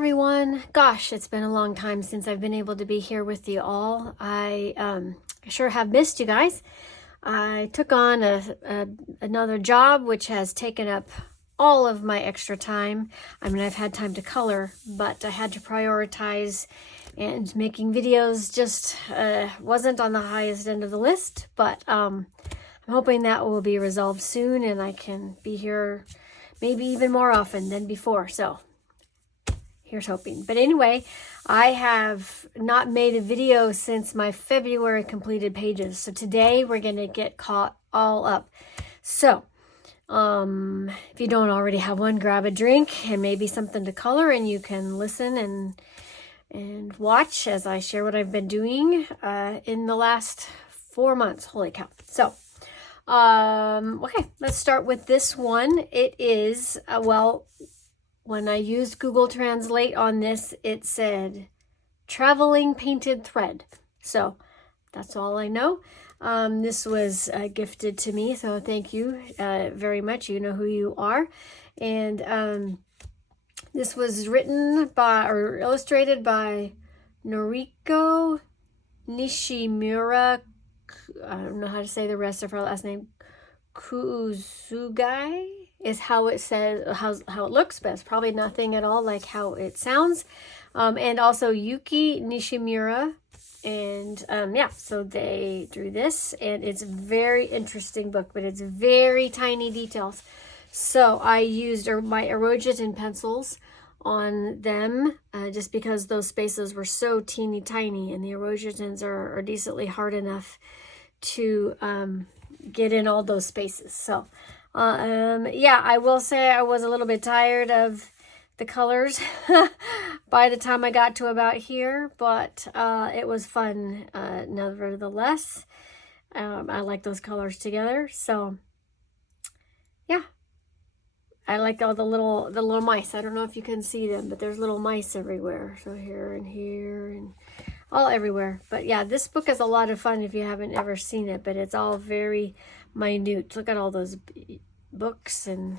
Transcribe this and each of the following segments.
everyone. Gosh, it's been a long time since I've been able to be here with you all. I sure have missed you guys. I took on another job which has taken up all of my extra time. I mean, I've had time to color, but I had to prioritize, and making videos just wasn't on the highest end of the list, but I'm hoping that will be resolved soon and I can be here maybe even more often than before. So here's hoping. But anyway, I have not made a video since my February completed pages. So today we're going to get caught all up. So if you don't already have one, grab a drink and maybe something to color, and you can listen and watch as I share what I've been doing in the last 4 months. Holy cow. So okay, let's start with this one. It is when I used Google Translate on this, it said traveling painted thread. So that's all I know. This was gifted to me, so thank you very much. You know who you are. And this was written by or illustrated by Noriko Nishimura. I don't know how to say the rest of her last name. Kuzugai is how it says, how it looks, but it's probably nothing at all like how it sounds. And also Yuki Nishimura. And yeah, so they drew this, and it's a very interesting book, but it's very tiny details. So I used my erosion pencils on them just because those spaces were so teeny tiny, and the erosions are decently hard enough to get in all those spaces. So yeah, I will say I was a little bit tired of the colors by the time I got to about here, but it was fun nevertheless. I like those colors together. So yeah, I like all the little mice. I don't know if you can see them, but there's little mice everywhere. So here and all everywhere. But yeah, this book is a lot of fun if you haven't ever seen it, but it's all very minute. Look at all those books, and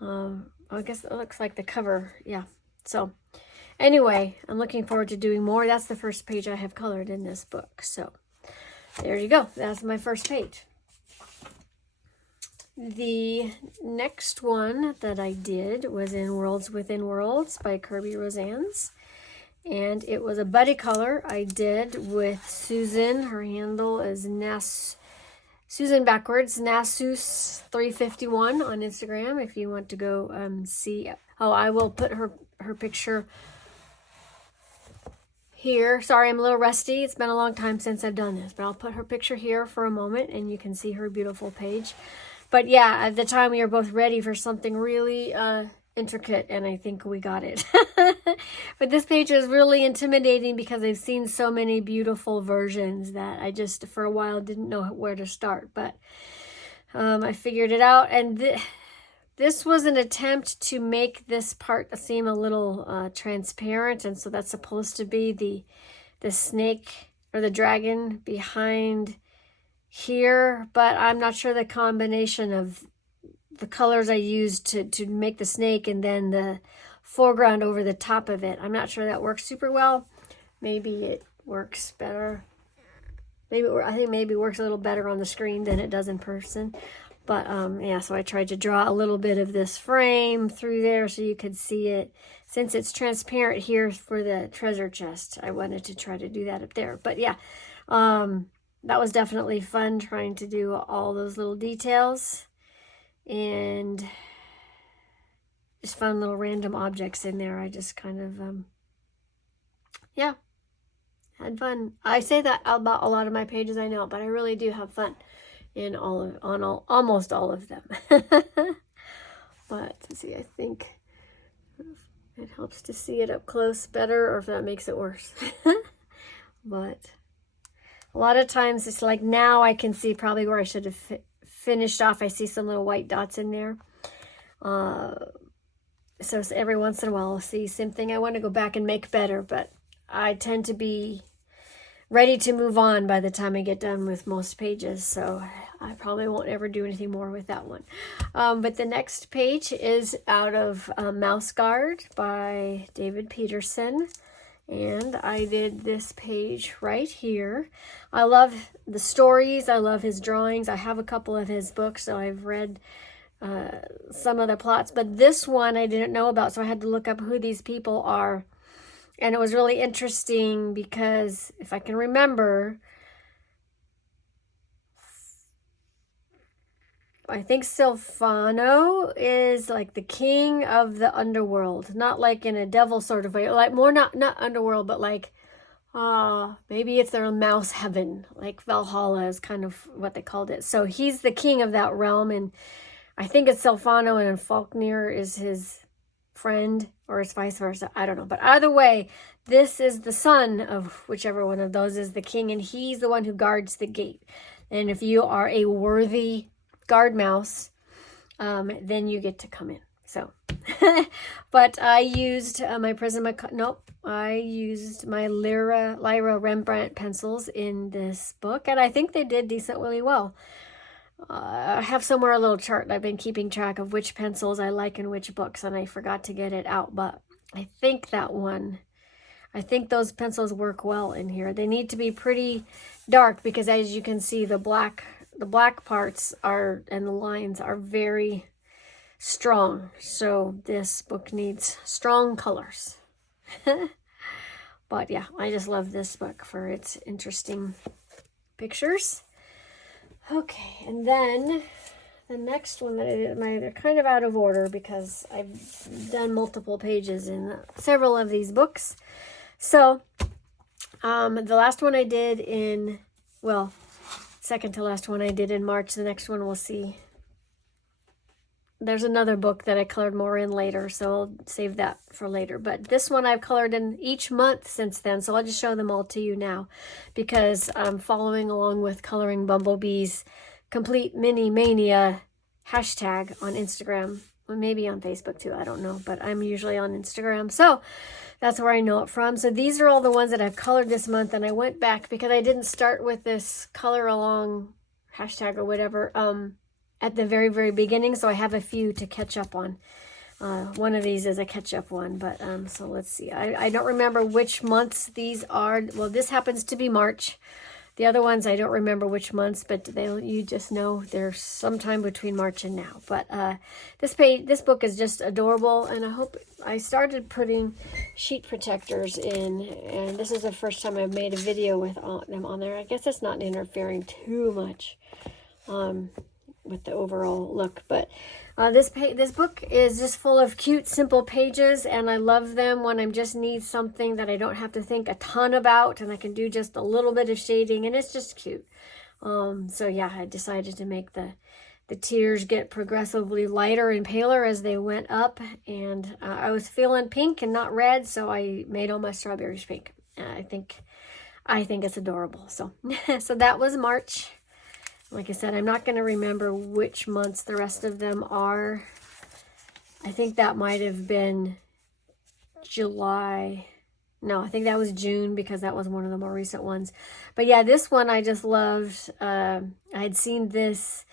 I guess it looks like the cover. Yeah. So anyway, I'm looking forward to doing more. That's the first page I have colored in this book. So there you go. That's my first page. The next one that I did was in Worlds Within Worlds by Kirby Rosanes. And it was a buddy color I did with Susan. Her handle is Susan backwards, Nasus351 on Instagram if you want to go see. Oh, I will put her picture here. Sorry, I'm a little rusty. It's been a long time since I've done this, but I'll put her picture here for a moment and you can see her beautiful page. But yeah, at the time we were both ready for something really intricate, and I think we got it. But this page is really intimidating because I've seen so many beautiful versions that I just for a while didn't know where to start, but I figured it out. And this was an attempt to make this part seem a little transparent, and so that's supposed to be the snake or the dragon behind here, but I'm not sure the combination of the colors I used to make the snake and then the foreground over the top of it, I'm not sure that works super well. Maybe it works better. I think maybe it works a little better on the screen than it does in person. But yeah, so I tried to draw a little bit of this frame through there so you could see it. Since it's transparent here for the treasure chest, I wanted to try to do that up there. But yeah, that was definitely fun trying to do all those little details. And just fun little random objects in there. I just kind of, yeah, had fun. I say that about a lot of my pages, I know, but I really do have fun in almost all of them. But let's see, I think it helps to see it up close better, or if that makes it worse. But a lot of times it's like now I can see probably where I should have finished off. I see some little white dots in there. So every once in a while I'll see something I want to go back and make better, but I tend to be ready to move on by the time I get done with most pages. So I probably won't ever do anything more with that one. But the next page is out of Mouse Guard by David Peterson. And I did this page right here. I love the stories. I love his drawings. I have a couple of his books, so I've read some of the plots. But this one I didn't know about, so I had to look up who these people are. And it was really interesting because, if I can remember, I think Silfano is like the king of the underworld. Not like in a devil sort of way. Like more not underworld, but like maybe it's their mouse heaven. Like Valhalla is kind of what they called it. So he's the king of that realm, and I think it's Silfano, and Faulkner is his friend, or it's vice versa. I don't know. But either way, this is the son of whichever one of those is the king, and he's the one who guards the gate. And if you are a worthy guard mouse, then you get to come in. So, but I used my I used my Lyra Rembrandt pencils in this book, and I think they did decently well. I have somewhere a little chart. I've been keeping track of which pencils I like in which books, and I forgot to get it out, but I think those pencils work well in here. They need to be pretty dark because, as you can see, the black parts are, and the lines are very strong. So this book needs strong colors. But yeah, I just love this book for its interesting pictures. Okay, and then the next one that I did, they're kind of out of order because I've done multiple pages in several of these books. So the last one I did in, well, second to last one I did in March. The next one we'll see. There's another book that I colored more in later, so I'll save that for later. But this one I've colored in each month since then, so I'll just show them all to you now because I'm following along with Coloring Bumblebee's Complete Mini Mania hashtag on Instagram. Or maybe on Facebook too, I don't know, but I'm usually on Instagram, so that's where I know it from. So these are all the ones that I've colored this month, and I went back because I didn't start with this color along hashtag or whatever at the very, very beginning, so I have a few to catch up on. One of these is a catch-up one, but so let's see. I don't remember which months these are. Well, this happens to be March. The other ones, I don't remember which months, but you just know they're sometime between March and now. But this book is just adorable, and I started putting sheet protectors in, and this is the first time I've made a video with them on there. I guess it's not interfering too much with the overall look, but this book is just full of cute, simple pages, and I love them when I just need something that I don't have to think a ton about, and I can do just a little bit of shading, and it's just cute. So yeah, I decided to make the tiers get progressively lighter and paler as they went up, and I was feeling pink and not red, so I made all my strawberries pink. I think it's adorable. So so that was March. Like I said, I'm not going to remember which months the rest of them are. I think that might have been July. No, I think that was June because that was one of the more recent ones. But yeah, this one I just loved. I had seen this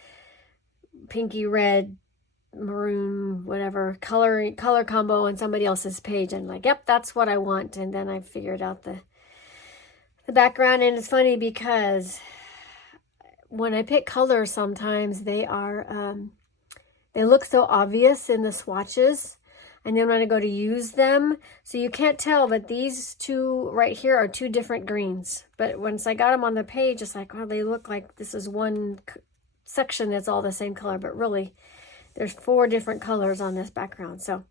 pinky red, maroon, whatever, color combo on somebody else's page. And like, yep, that's what I want. And then I figured out the background. And it's funny because when I pick colors, sometimes they look so obvious in the swatches, and then when I go to use them, so you can't tell, but these two right here are two different greens. But once I got them on the page, it's like, oh, they look like this is one section that's all the same color, but really there's 4 different colors on this background. So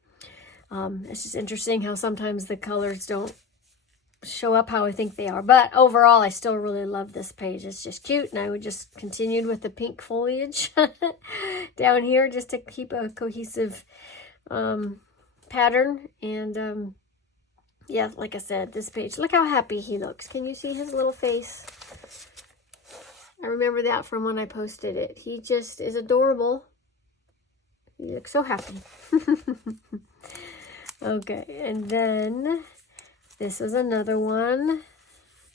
it's just interesting how sometimes the colors don't show up how I think they are. But overall, I still really love this page. It's just cute, and I would just continued with the pink foliage down here just to keep a cohesive pattern. And yeah, like I said, this page, look how happy he looks. Can you see his little face? I remember that from when I posted it. He just is adorable. He looks so happy. Okay, and then this is another one.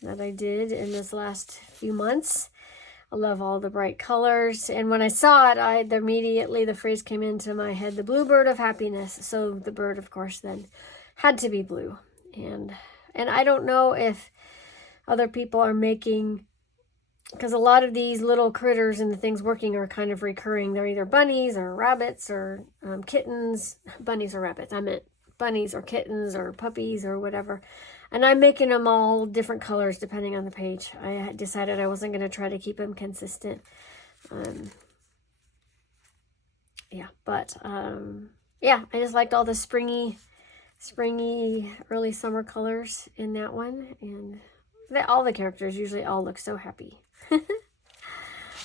that I did in this last few months. I love all the bright colors. And when I saw it, immediately the phrase came into my head, the blue bird of happiness. So the bird, of course, then had to be blue. And I don't know if other people are making, because a lot of these little critters and the things working are kind of recurring. They're either bunnies or rabbits or kittens. Bunnies or rabbits. I meant bunnies or kittens or puppies or whatever. And I'm making them all different colors depending on the page. I had decided I wasn't going to try to keep them consistent. Yeah, I just liked all the springy early summer colors in that one. And all the characters usually all look so happy.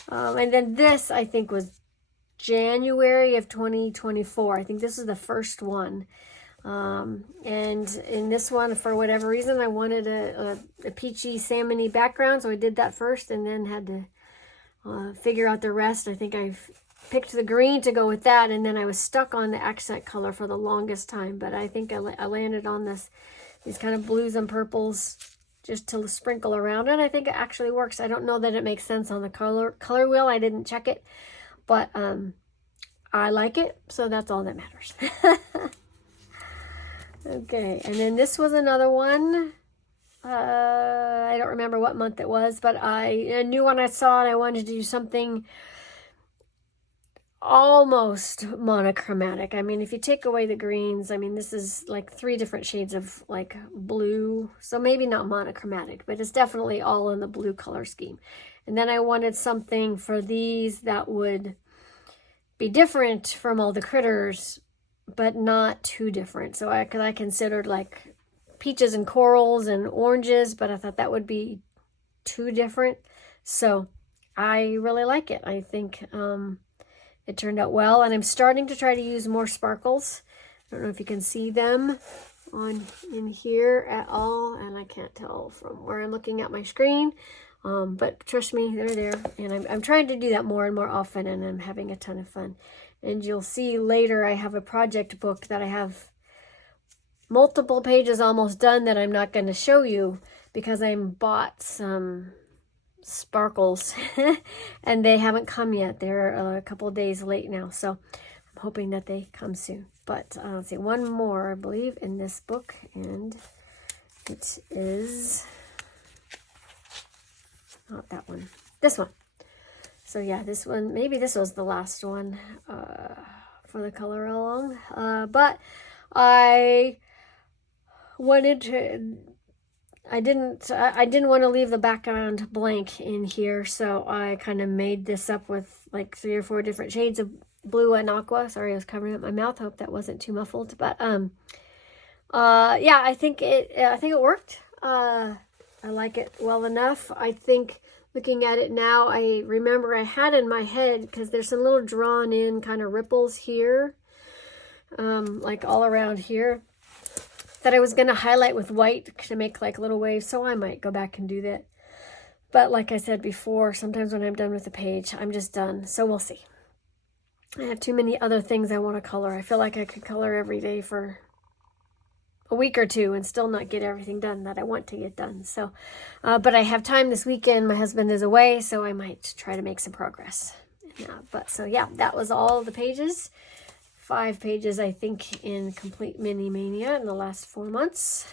And then this, I think, was January of 2024. I think this is the first one. And in this one, for whatever reason, I wanted a peachy salmony background, so I did that first and then had to figure out the rest. I think I picked the green to go with that, and then I was stuck on the accent color for the longest time, but I think I landed on these kind of blues and purples just to sprinkle around, and I think it actually works. I don't know that it makes sense on the color wheel. I didn't check it, but I like it, so that's all that matters. Okay, and then this was another one. I don't remember what month it was, but I knew when I saw it, I wanted to do something almost monochromatic. I mean, if you take away the greens, I mean, this is like 3 different shades of like blue, so maybe not monochromatic, but it's definitely all in the blue color scheme. And then I wanted something for these that would be different from all the critters, but not too different. So I considered like peaches and corals and oranges, but I thought that would be too different. So I really like it. I think it turned out well, and I'm starting to try to use more sparkles. I don't know if you can see them in here at all, and I can't tell from where I'm looking at my screen. But trust me, they're there, and I'm trying to do that more and more often, and I'm having a ton of fun. And you'll see later I have a project book that I have multiple pages almost done that I'm not going to show you because I bought some sparkles and they haven't come yet. They're a couple of days late now, so I'm hoping that they come soon. But let's see, one more I believe in this book, and it is not that one, this one. So yeah, this one, maybe this was the last one for the color along, but I wanted to, I didn't want to leave the background blank in here, so I kind of made this up with like 3 or 4 different shades of blue and aqua. Sorry, I was covering up my mouth. Hope that wasn't too muffled, but yeah, I think it worked. I like it well enough. I think looking at it now, I remember I had in my head, because there's some little drawn in kind of ripples here, like all around here, that I was going to highlight with white to make like little waves, so I might go back and do that. But like I said before, sometimes when I'm done with the page, I'm just done, so we'll see. I have too many other things I want to color. I feel like I could color every day for a week or 2 and still not get everything done that I want to get done. So, but I have time this weekend. My husband is away, so I might try to make some progress. So yeah, that was all the pages. 5 pages, I think, in Complete Mini Mania in the last 4 months.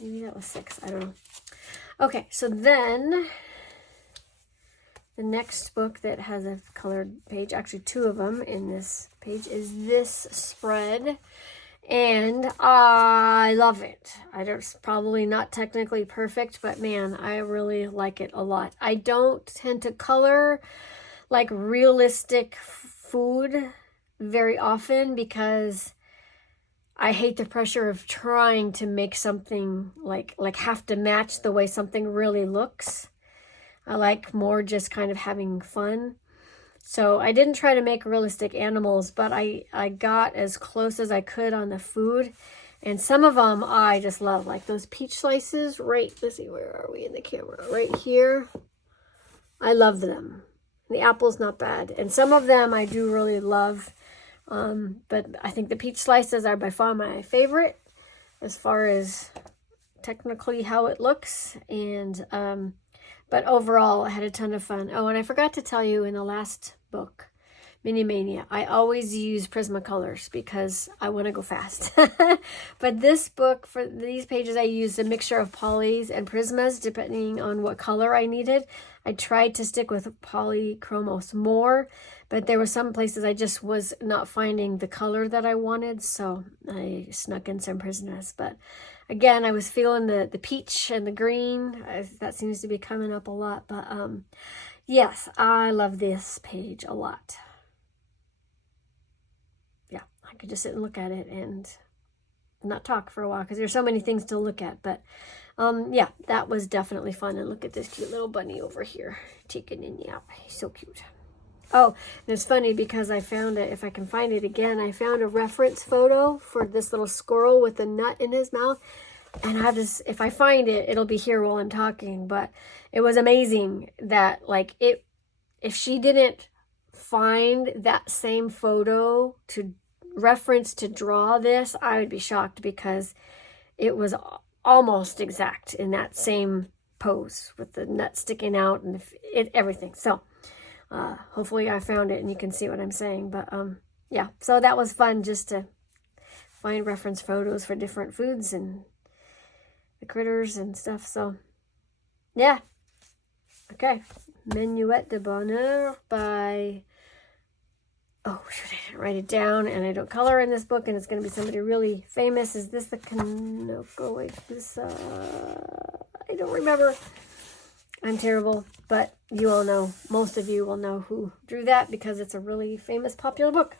Maybe that was 6, I don't know. Okay, so then the next book that has a colored page, actually 2 of them in this page, is this spread. And I love it. It's probably not technically perfect, but man, I really like it a lot. I don't tend to color like realistic food very often because I hate the pressure of trying to make something like have to match the way something really looks. I like more just kind of having fun. So I didn't try to make realistic animals, but I got as close as I could on the food. And some of them I just love, like those peach slices, right, let's see, where are we in the camera? Right here. I love them. The apple's not bad. And some of them I do really love. But I think the peach slices are by far my favorite as far as technically how it looks, and but overall I had a ton of fun. Oh, and I forgot to tell you, in the last book, Mania, I always use Prismacolors because I want to go fast. But this book, for these pages, I used a mixture of polys and Prismas depending on what color I needed. I tried to stick with polychromos more, but there were some places I just was not finding the color that I wanted, so I snuck in some Prismas. But again, I was feeling the peach and the green. That seems to be coming up a lot. But yes, I love this page a lot. I could just sit and look at it and not talk for a while because there's so many things to look at. But yeah, that was definitely fun. And look at this cute little bunny over here taking in the eye. So cute. Oh, and it's funny because I found it, if I can find it again, I found a reference photo for this little squirrel with a nut in his mouth. And I have this, if I find it, it'll be here while I'm talking. But it was amazing that, like, if she didn't find that same photo to reference to draw this, I would be shocked because it was almost exact in that same pose with the nut sticking out and everything. So hopefully I found it and you can see what I'm saying. But yeah, so that was fun just to find reference photos for different foods and the critters and stuff. So yeah, okay. Minuet de Bonheur by... Oh, shoot, I didn't write it down, and I don't color in this book, and it's going to be somebody really famous. Is this the Kanoko? Wait, this, I don't remember. I'm terrible, but you all know, most of you will know who drew that because it's a really famous, popular book.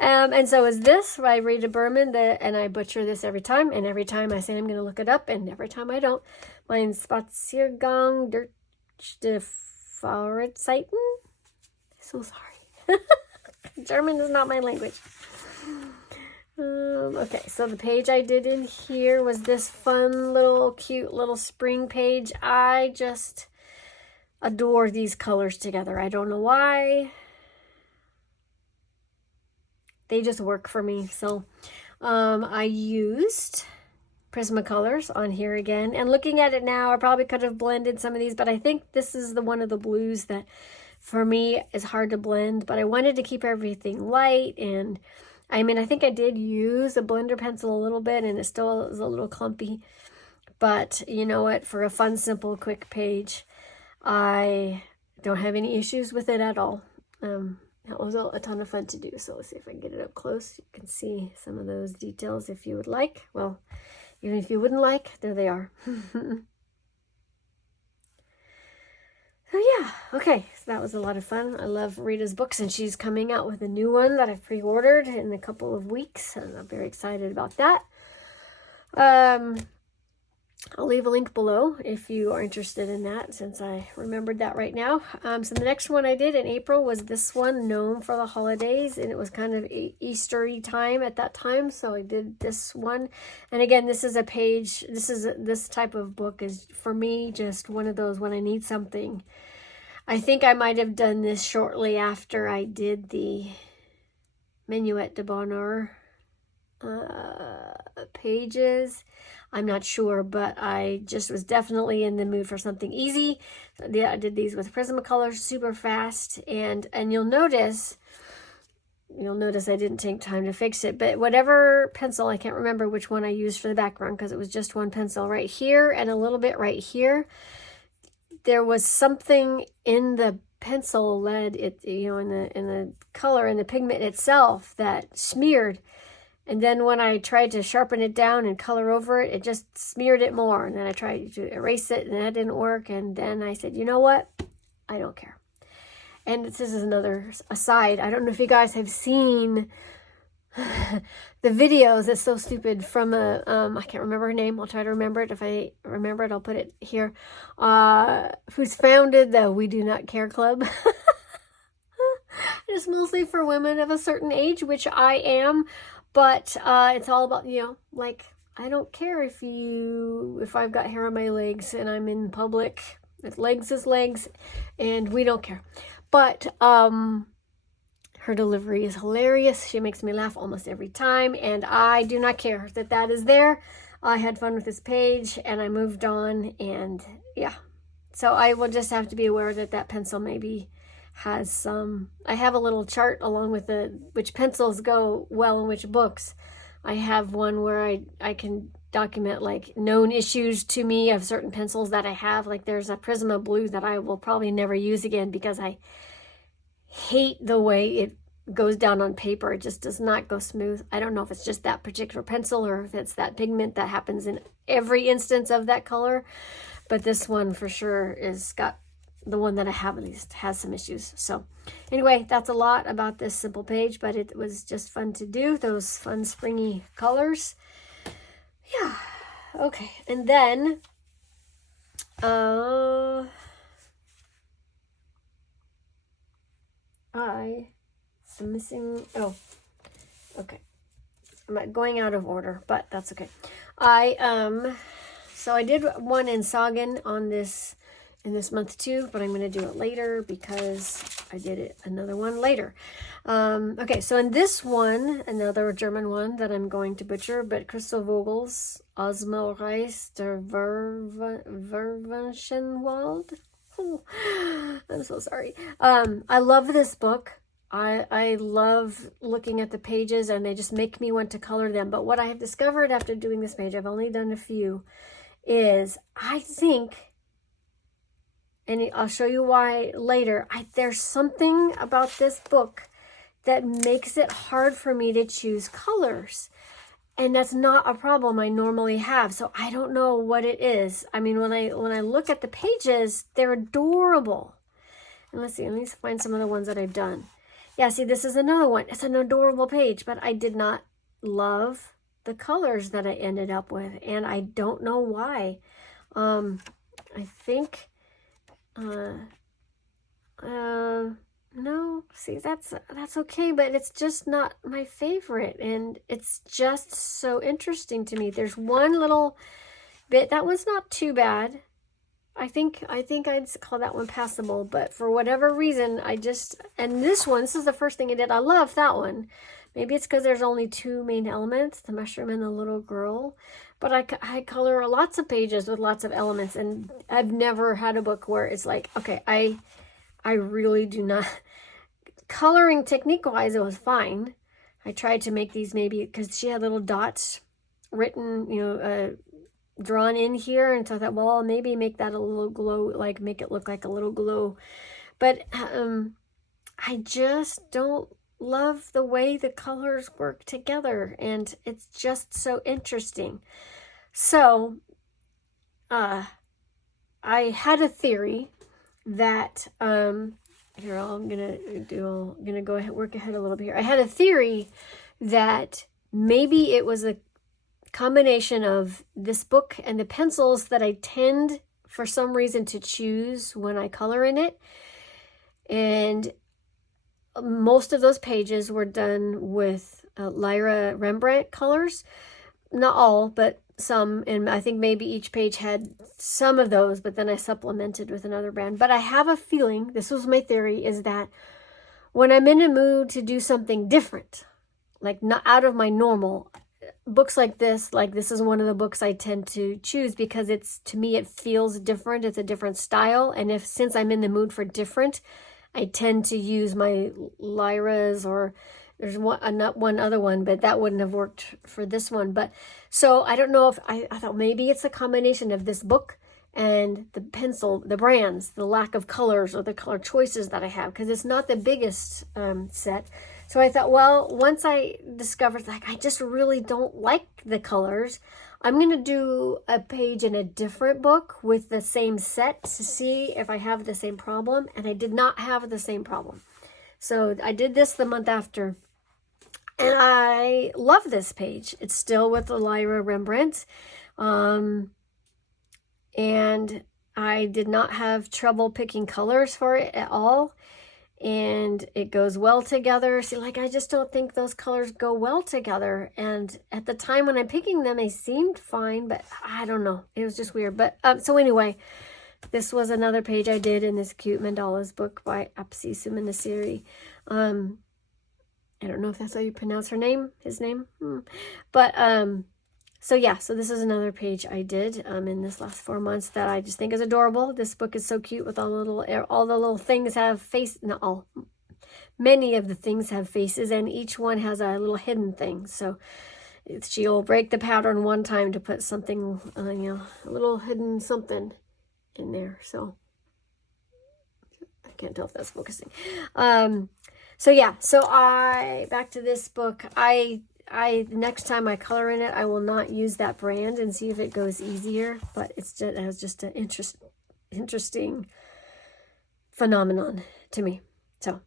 And so is this by Rita Berman, and I butcher this every time, and every time I say I'm going to look it up, and every time I don't. Mine's Spaziergang durch die Fahrradzeiten. So sorry. German is not my language. Okay, so the page I did in here was this fun little cute little spring page. I just adore these colors together. I don't know why. They just work for me. So I used Prismacolors on here again. And looking at it now, I probably could have blended some of these, but I think this is the one of the blues that for me is hard to blend, but I wanted to keep everything light. And I mean, I think I did use a blender pencil a little bit and it still is a little clumpy, but you know what, for a fun, simple, quick page, I don't have any issues with it at all. That was a ton of fun to do. So let's see if I can get it up close. You can see some of those details if you would like. Well, even if you wouldn't like, there they are. So yeah, okay, so that was a lot of fun. I love Rita's books, and she's coming out with a new one that I've pre-ordered in a couple of weeks, and I'm very excited about that. I'll leave a link below if you are interested in that, since I remembered that right now. So the next one I did in April was this one, Gnome for the Holidays, and it was kind of Easter-y time at that time, so I did this one. And again, this is a page, this type of book is, for me, just one of those when I need something. I think I might have done this shortly after I did the Minuet de Bonheur pages. I'm not sure, but I just was definitely in the mood for something easy. So yeah, I did these with Prismacolor super fast, and you'll notice I didn't take time to fix it, but whatever pencil, I can't remember which one I used for the background because it was just one pencil right here and a little bit right here. There was something in the pencil lead, in the color, in the pigment itself that smeared. And then when I tried to sharpen it down and color over it, it just smeared it more. And then I tried to erase it, and that didn't work. And then I said, you know what? I don't care. And this is another aside. I don't know if you guys have seen the videos. It's so stupid from I can't remember her name. I'll try to remember it. If I remember it, I'll put it here. Who's founded the We Do Not Care Club. It's mostly for women of a certain age, which I am. But it's all about, like, I don't care if I've got hair on my legs and I'm in public. If legs is legs, and we don't care. But her delivery is hilarious. She makes me laugh almost every time, and I do not care that is there. I had fun with this page and I moved on, and yeah. So I will just have to be aware that that pencil maybe has some, I have a little chart along with which pencils go well in which books. I have one where I can document like known issues to me of certain pencils that I have. Like there's a Prisma Blue that I will probably never use again because I hate the way it goes down on paper. It just does not go smooth. I don't know if it's just that particular pencil or if it's that pigment that happens in every instance of that color. But this one for sure is got, the one that I have at least has some issues. So anyway, that's a lot about this simple page, but it was just fun to do, those fun springy colors. Yeah, okay. And then I am missing, oh, okay. I'm going out of order, but that's okay. So I did one in Sagan on this in this month too, but I'm going to do it later because I did it another one later. Okay, so in this one, another German one that I'm going to butcher, but Crystal Vogel's Osmoreis der Verwenschenwald. Oh, I'm so sorry. I love this book. I love looking at the pages and they just make me want to color them. But what I have discovered after doing this page, I've only done a few, is I think, and I'll show you why later, there's something about this book that makes it hard for me to choose colors. And that's not a problem I normally have. So I don't know what it is. I mean, when I look at the pages, they're adorable. And let's see, let me find some of the ones that I've done. Yeah, see, this is another one. It's an adorable page, but I did not love the colors that I ended up with. And I don't know why. I think, no, see, that's okay, but it's just not my favorite, and it's just so interesting to me. There's one little bit that was not too bad. I think I'd call that one passable, but for whatever reason, and this is the first thing I did. I love that one. Maybe it's because there's only two main elements, the mushroom and the little girl, but I color lots of pages with lots of elements, and I've never had a book where it's like, okay, I really do not, coloring technique wise, it was fine. I tried to make these maybe, because she had little dots written, drawn in here, and so I thought, well, maybe make that a little glow, like make it look like a little glow. But I just don't love the way the colors work together, and it's just so interesting. So I had a theory that here, I'm gonna go ahead, work ahead a little bit here. I had a theory that maybe it was a combination of this book and the pencils that I tend for some reason to choose when I color in it. And most of those pages were done with Lyra Rembrandt colors. Not all, but some, and I think maybe each page had some of those, but then I supplemented with another brand. But I have a feeling, this was my theory, is that when I'm in a mood to do something different, like not out of my normal, books like this is one of the books I tend to choose because to me it feels different. It's a different style, and since I'm in the mood for different, I tend to use my Lyras, or there's one other one, but that wouldn't have worked for this one. But so I don't know if I thought maybe it's a combination of this book and the pencil, the brands, the lack of colors or the color choices that I have, because it's not the biggest set. So I thought, well, once I discovered, like, I just really don't like the colors, I'm going to do a page in a different book with the same set to see if I have the same problem. And I did not have the same problem. So I did this the month after. And I love this page. It's still with the Lyra Rembrandt. And I did not have trouble picking colors for it at all. And it goes well together. See, like, I just don't think those colors go well together. And at the time when I'm picking them, they seemed fine, but I don't know. It was just weird. But so anyway, this was another page I did in this cute mandalas book by Apsi Sumanasiri. I don't know if that's how you pronounce his name. But So yeah, so this is another page I did in this last 4 months that I just think is adorable. This book is so cute with all the little things have face, not all, many of the things have faces, and each one has a little hidden thing. So she'll break the pattern one time to put something, you know, a little hidden something in there. So I can't tell if that's focusing. So yeah, so back to this book. Next time I color in it, I will not use that brand and see if it goes easier, but it has just an interesting phenomenon to me. So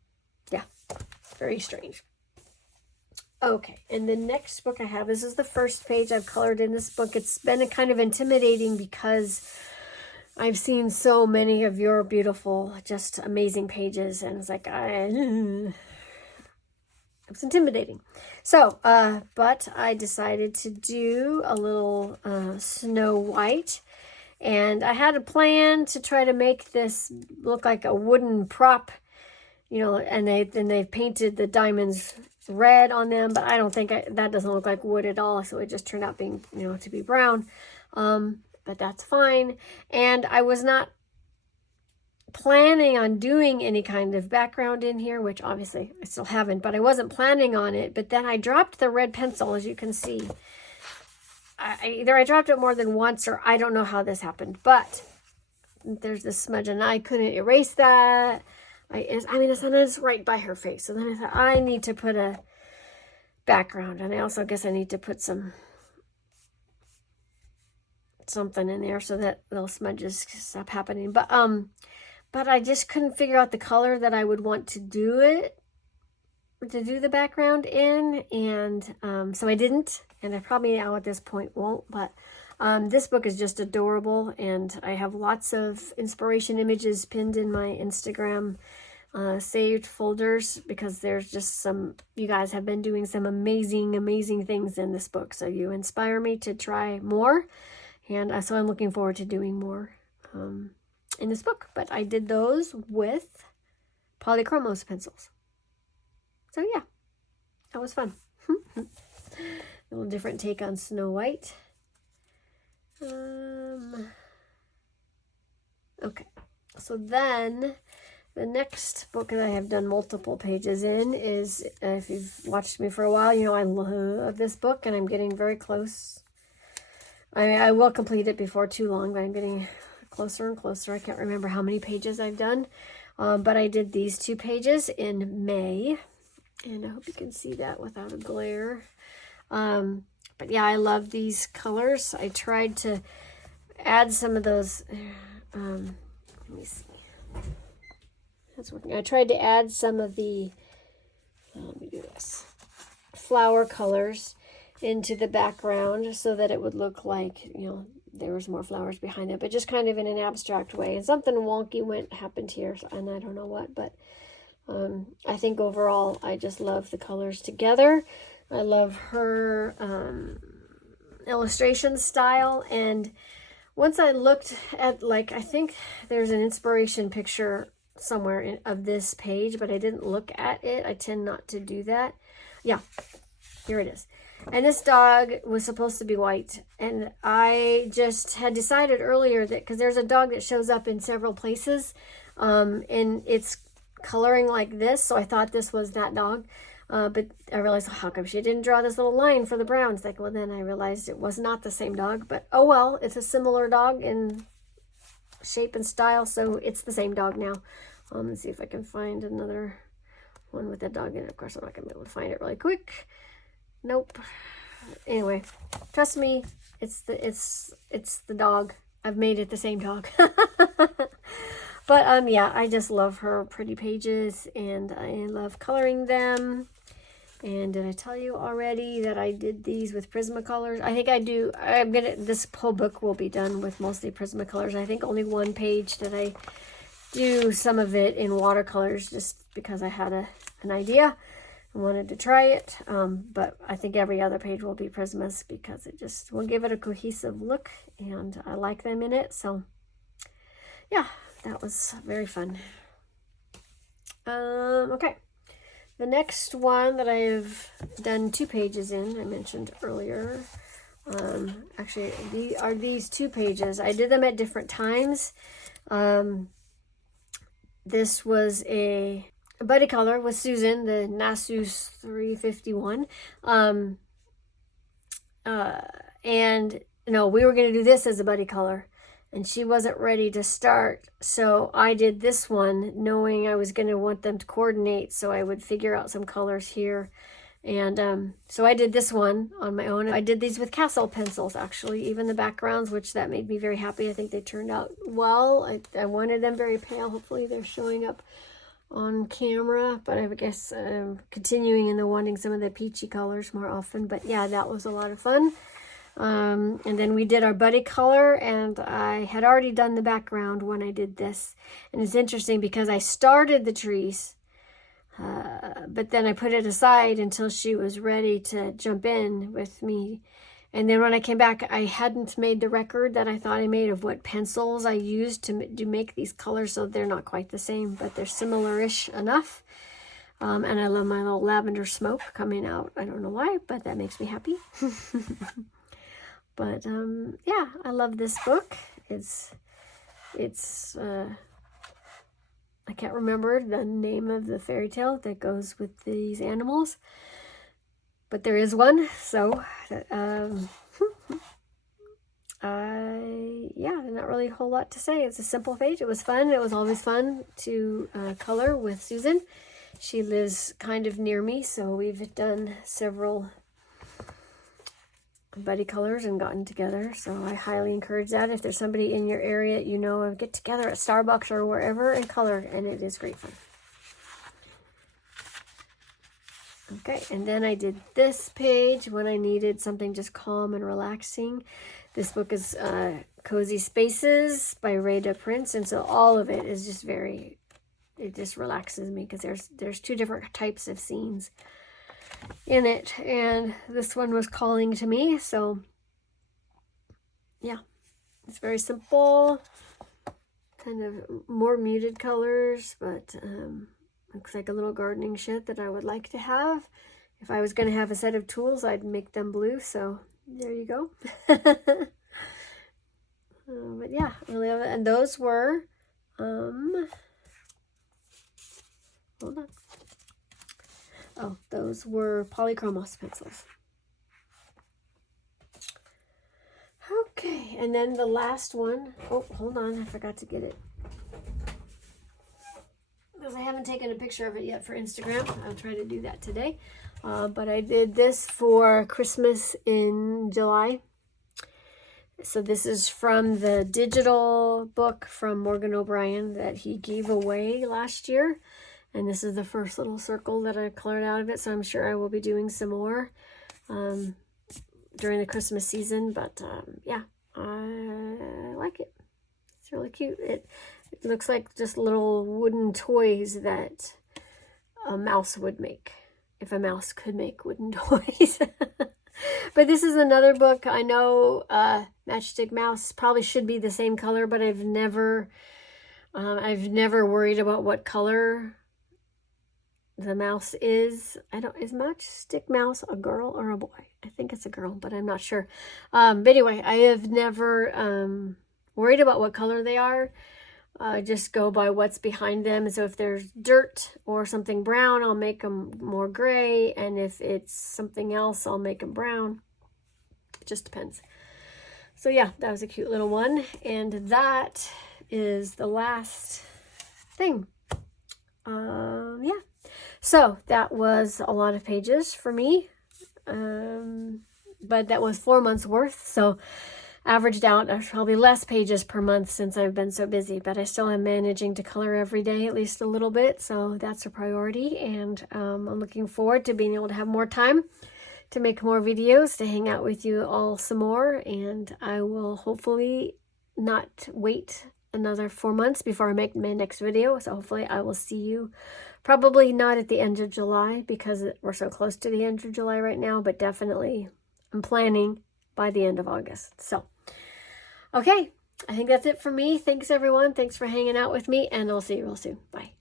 yeah, very strange. Okay, and the next book I have, this is the first page I've colored in this book. It's been kind of intimidating because I've seen so many of your beautiful, just amazing pages, and it's like, it's intimidating. So, but I decided to do a little Snow White, and I had a plan to try to make this look like a wooden prop, you know, and they've painted the diamonds red on them, but I don't think that doesn't look like wood at all, so it just turned out being, you know, to be brown, but that's fine. And I was not planning on doing any kind of background in here, which obviously I still haven't, but I wasn't planning on it. But then I dropped the red pencil, as you can see. Either I dropped it more than once, or I don't know how this happened, but there's this smudge and I couldn't erase that. It's right by her face. So then I thought, I need to put a background, and I also guess I need to put something in there so that little smudges stop happening. But I just couldn't figure out the color that I would want to do the background in, and so I didn't, and I probably now at this point won't. But this book is just adorable, and I have lots of inspiration images pinned in my Instagram saved folders, because there's just you guys have been doing some amazing things in this book, so you inspire me to try more, and so I'm looking forward to doing more in this book. But I did those with polychromos pencils. So yeah, that was fun. A little different take on Snow White. Okay, so then the next book that I have done multiple pages in is, if you've watched me for a while, you know I love this book, and I'm getting very close. I will complete it before too long, but I'm getting closer and closer. I can't remember how many pages I've done, but I did these 2 pages in May, and I hope you can see that without a glare. But yeah, I love these colors. I tried to add some of those, let me see. That's working. I tried to add some of the, let me do this, flower colors into the background so that it would look like, you know, there was more flowers behind it, but just kind of in an abstract way. And something wonky happened here, and I don't know what, but I think overall I just love the colors together. I love her illustration style, and once I looked at, like, I think there's an inspiration picture somewhere of this page, but I didn't look at it. I tend not to do that. Yeah, here it is. And this dog was supposed to be white, and I just had decided earlier that, because there's a dog that shows up in several places, and it's coloring like this, so I thought this was that dog. But I realized, how come she didn't draw this little line for the browns? Like, well, then I realized it was not the same dog, but oh well, it's a similar dog in shape and style, so it's the same dog now. Let's see if I can find another one with that dog in it. Of course, I'm not gonna be able to find it really quick. Nope. Anyway, trust me, it's the dog. I've made it the same dog. But yeah, I just love her pretty pages, and I love coloring them. And did I tell you already that I did these with Prismacolors? I think I do. This whole book will be done with mostly Prismacolors. I think only one page did I do some of it in watercolors, just because I had an idea and wanted to try it. But I think every other page will be Prismas, because it just will give it a cohesive look, and I like them in it. So yeah, that was very fun. Okay. The next one that I've done 2 pages in, I mentioned earlier, Actually, these 2 pages. I did them at different times. This was a buddy color with Susan, the Nasus 351. And no, we were going to do this as a buddy color, and she wasn't ready to start. So I did this one knowing I was going to want them to coordinate, so I would figure out some colors here. And so I did this one on my own. I did these with Castle pencils, actually, even the backgrounds, which that made me very happy. I think they turned out well. I wanted them very pale. Hopefully they're showing up on camera, but I guess continuing in the wanting some of the peachy colors more often. But yeah, that was a lot of fun. And then we did our buddy color, and I had already done the background when I did this. And it's interesting because I started the trees, but then I put it aside until she was ready to jump in with me. And then when I came back, I hadn't made the record that I thought I made of what pencils I used to make these colors, so they're not quite the same, but they're similar-ish enough. And I love my little lavender smoke coming out. I don't know why, but that makes me happy. But yeah, I love this book. It's I can't remember the name of the fairy tale that goes with these animals, but there is one. So yeah, not really a whole lot to say. It's a simple page. It was fun. It was always fun to color with Susan. She lives kind of near me, so we've done several buddy colors and gotten together. So I highly encourage that. If there's somebody in your area, you know, get together at Starbucks or wherever and color, and it is great fun. Okay, and then I did this page when I needed something just calm and relaxing. This book is Cozy Spaces by Rita Berman, and so all of it is just it just relaxes me because there's 2 different types of scenes in it, and this one was calling to me. So yeah, it's very simple, kind of more muted colors, but looks like a little gardening shed that I would like to have. If I was going to have a set of tools, I'd make them blue, so there you go. But yeah, I really love it. And those were hold on. Oh, those were polychromos pencils. Okay, and then the last one. Oh, hold on, I forgot to get it. Because I haven't taken a picture of it yet for Instagram. I'll try to do that today. But I did this for Christmas in July. So this is from the digital book from Morgan O'Brien that he gave away last year. And this is the first little circle that I colored out of it. So I'm sure I will be doing some more during the Christmas season. But yeah, I like it. It's really cute. It looks like just little wooden toys that a mouse would make. If a mouse could make wooden toys. But this is another book. I know Matchstick Mouse probably should be the same color, but I've never worried about what color the mouse is. Is Matchstick Mouse a girl or a boy? I think it's a girl, but I'm not sure. But anyway, I have never worried about what color they are. Just go by what's behind them. So if there's dirt or something brown, I'll make them more gray. And if it's something else, I'll make them brown. It just depends. So yeah, that was a cute little one. And that is the last thing. Yeah. So that was a lot of pages for me. But that was 4 months worth. So averaged out, there's probably less pages per month since I've been so busy, but I still am managing to color every day, at least a little bit. So that's a priority. And I'm looking forward to being able to have more time to make more videos, to hang out with you all some more. And I will hopefully not wait another 4 months before I make my next video. So hopefully I will see you probably not at the end of July because we're so close to the end of July right now, but definitely I'm planning by the end of August. So okay, I think that's it for me. Thanks everyone. Thanks for hanging out with me, and I'll see you real soon. Bye.